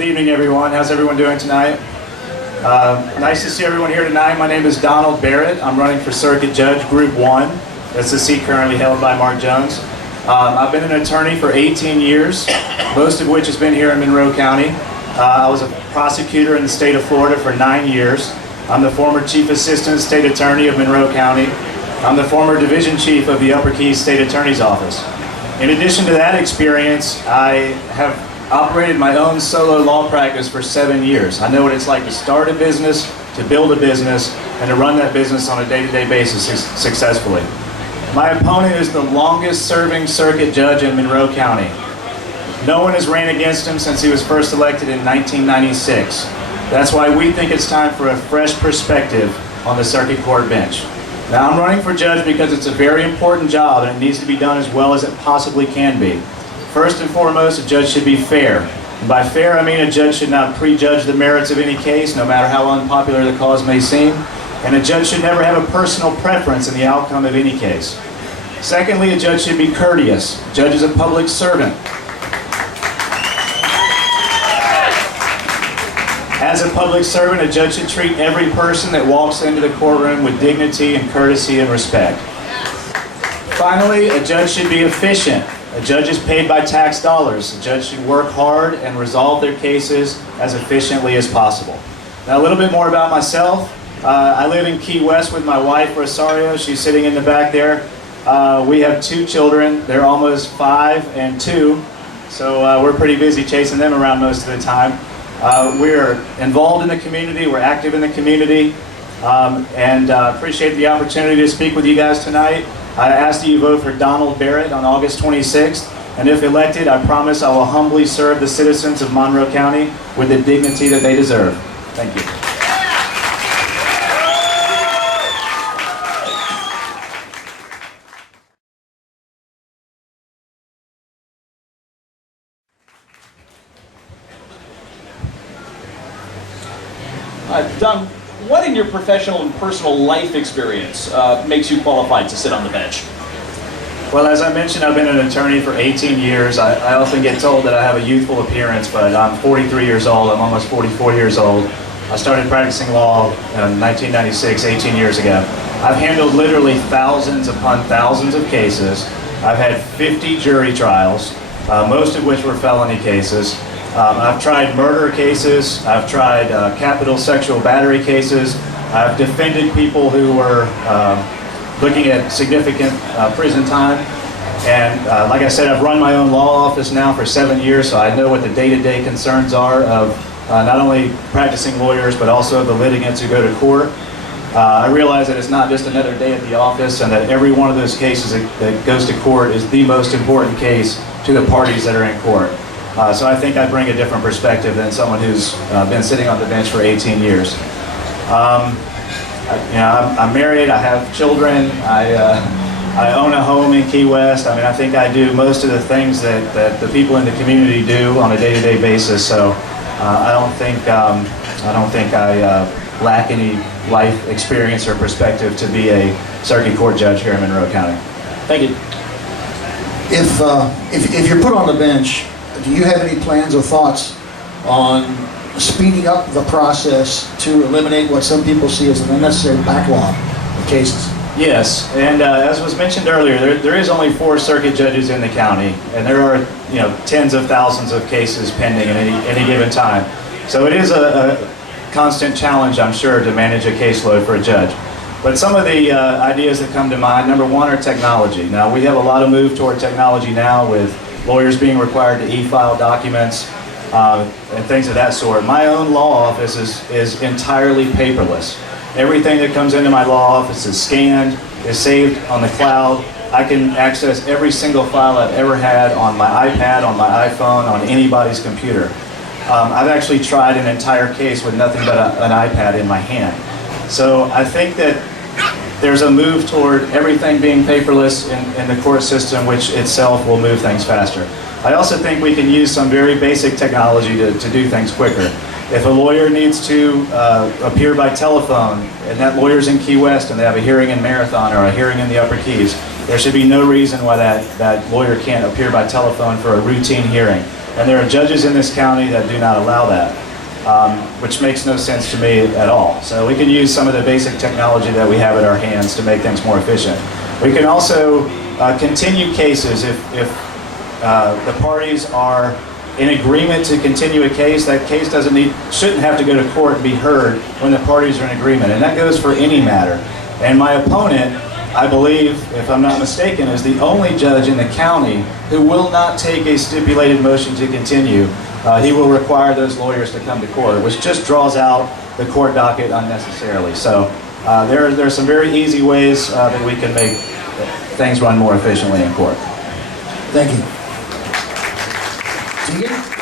Good evening, everyone. How's everyone doing tonight? Nice to see everyone here tonight. My name is Donald Barrett. I'm running for Circuit Judge Group 1. That's the seat currently held by Mark Jones. I've been an attorney for 18 years, most of which has been here in Monroe County. I was a prosecutor in the state of Florida for 9 years. I'm the former Chief Assistant State Attorney of Monroe County. I'm the former Division Chief of the Upper Keys State Attorney's Office. In addition to that experience, I have operated my own solo law practice for 7 years. I know what it's like to start a business, to build a business, and to run that business on a day-to-day basis successfully. My opponent is the longest serving circuit judge in Monroe County. No one has ran against him since he was first elected in 1996. That's why we think it's time for a fresh perspective on the circuit court bench. Now, I'm running for judge because it's a very important job and it needs to be done as well as it possibly can be. First and foremost, a judge should be fair. And by fair, I mean a judge should not prejudge the merits of any case, no matter how unpopular the cause may seem. And a judge should never have a personal preference in the outcome of any case. Secondly, a judge should be courteous. A judge is a public servant. As a public servant, a judge should treat every person that walks into the courtroom with dignity and courtesy and respect. Finally, a judge should be efficient. A judge is paid by tax dollars. A judge should work hard and resolve their cases as efficiently as possible. Now, a little bit more about myself. I live in Key West with my wife, Rosario. She's sitting in the back there. We have 2 children. They're almost 5 and 2, so we're pretty busy chasing them around most of the time. We're involved in the community. We're active in the community, and appreciate the opportunity to speak with you guys tonight. I ask that you vote for Donald Barrett on August 26th, and if elected, I promise I will humbly serve the citizens of Monroe County with the dignity that they deserve. Thank you. Don, what in your professional and personal life experience makes you qualified to sit on the bench? Well, as I mentioned, I've been an attorney for 18 years. I often get told that I have a youthful appearance, but I'm 43 years old. I'm almost 44 years old. I started practicing law in 1996, 18 years ago. I've handled literally thousands upon thousands of cases. I've had 50 jury trials, most of which were felony cases. I've tried murder cases. I've tried capital sexual battery cases. I've defended people who were looking at significant prison time. And like I said, I've run my own law office now for 7 years, so I know what the day-to-day concerns are of not only practicing lawyers, but also the litigants who go to court. I realize that it's not just another day at the office, and that every one of those cases that goes to court is the most important case to the parties that are in court. So I think I bring a different perspective than someone who's been sitting on the bench for 18 years. I'm married, I have children, I own a home in Key West. I mean, I think I do most of the things that the people in the community do on a day-to-day basis. So I don't think I lack any life experience or perspective to be a circuit court judge here in Monroe County. Thank you. If you're put on the bench, do you have any plans or thoughts on speeding up the process to eliminate what some people see as an unnecessary backlog of cases? Yes, and as was mentioned earlier, there is only 4 circuit judges in the county, and there are tens of thousands of cases pending at any given time. So it is a constant challenge, I'm sure, to manage a caseload for a judge. But some of the ideas that come to mind, number one, are technology. Now, we have a lot of move toward technology now, with lawyers being required to e-file documents and things of that sort. My own law office is entirely paperless. Everything that comes into my law office is scanned, is saved on the cloud. I can access every single file I've ever had on my iPad, on my iPhone, on anybody's computer. I've actually tried an entire case with nothing but an iPad in my hand. So I think that there's a move toward everything being paperless in the court system, which itself will move things faster. I also think we can use some very basic technology to do things quicker. If a lawyer needs to appear by telephone, and that lawyer's in Key West and they have a hearing in Marathon or a hearing in the Upper Keys, there should be no reason why that lawyer can't appear by telephone for a routine hearing. And there are judges in this county that do not allow that, which makes no sense to me at all. So we can use some of the basic technology that we have at our hands to make things more efficient. We can also continue cases if the parties are in agreement to continue a case. That case shouldn't have to go to court and be heard when the parties are in agreement, and that goes for any matter. And my opponent, I believe, if I'm not mistaken, is the only judge in the county who will not take a stipulated motion to continue. He will require those lawyers to come to court, which just draws out the court docket unnecessarily. So there are some very easy ways that we can make things run more efficiently in court. Thank you. Tegan?